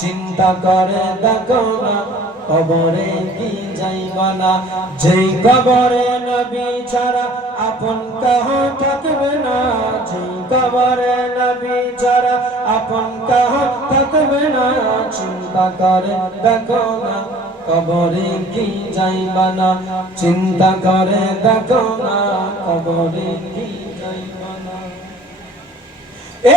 চিন্তা করে দেখো না, কবরে কি যাইবা না যেই কবরে নবী ছাড়া আপন কাহ থাকবে না। যেই কবরে নবী ছাড়া আপন কাহ থাকবে না। চিন্তা করে দেখো না, কবরে কি যাইবা না চিন্তা করে দেখো না, কবরে কি যাইবা না এ